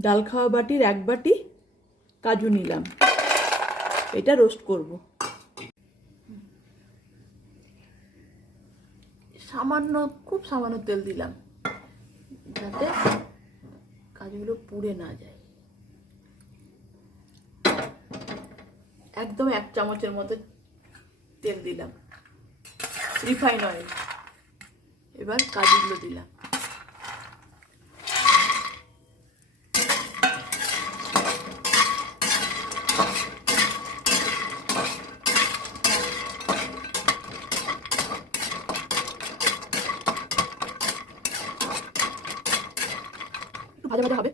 ডাল খাওয়া বাটির এক বাটি কাজু নিলাম। এটা রোস্ট করব। সামান্য, খুব সামান্য তেল দিলাম। যাতে কাজুগুলো পুড়ে না যায়। একদম এক চামচের মতো তেল দিলাম। Refine oil. এবার কাজুগুলো দিলাম। ভাজা ভাজা হবে।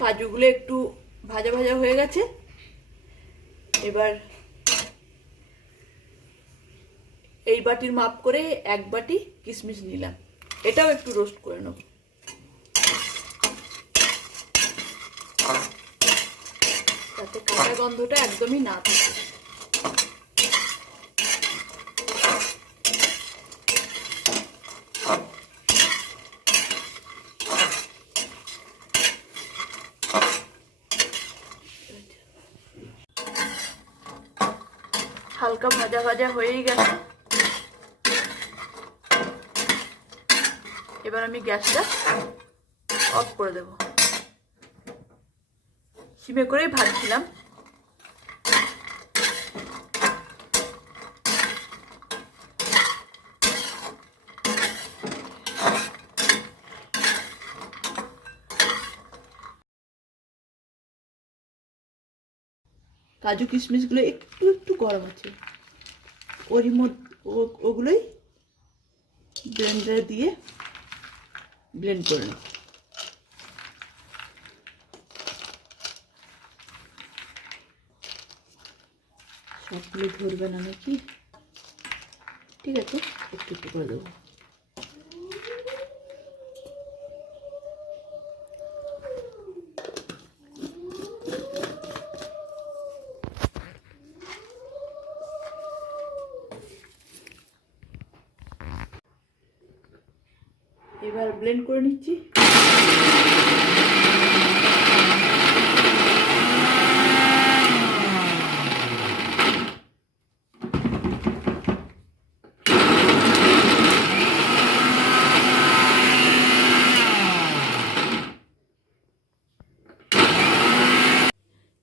কাজুগুলো একটু ভাজা ভাজা হয়ে গেছে। এবার এই বাটির মাপ করে এক বাটি কিশমিশ নিলাম। এটাও একটু রোস্ট করে নেব। যাতে গন্ধটা একদমই না থাকে। হালকা ভাজা ভাজা হয়েই গেছে। এবার আমি গ্যাসটা অফ করে দেব। সিমে করেই ভাজছিলাম। কাজু কিশমিশগুলো একটু একটু গরম আছে। ওরই মধ্যে ওগুলোই ব্লেন্ডারে দিয়ে ব্লেন্ড করে নাও। সবগুলো ধরবে না নাকি? ঠিক আছে একটু একটু করে দেবো। এবার ব্লেন্ড করে নিচ্ছি।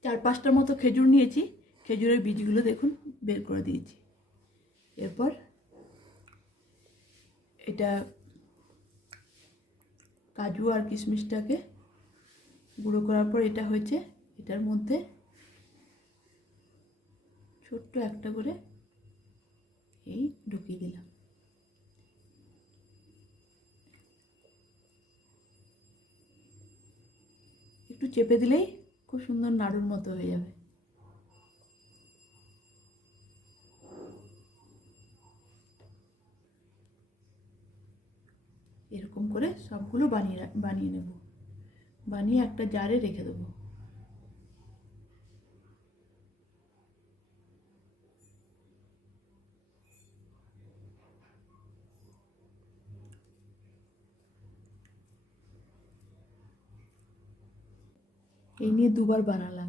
চার পাঁচটার মতো খেজুর নিয়েছি। খেজুরের বীজগুলো দেখুন, বের করে দিয়েছি। এরপর এটা কাজু আর কিশমিশটাকে গুঁড়ো করার পর এটা হয়েছে এটার মধ্যে ছোট্ট একটা করে এই ঢুকিয়ে দিলাম। একটু চেপে দিলেই খুব সুন্দর নাড়ুর মতো হয়ে যাবে। এরকম করে সবগুলো বানিয়ে বানিয়ে নেব। বানিয়ে একটা জারে রেখে দেবো। এই নিয়ে দুবার বানালাম।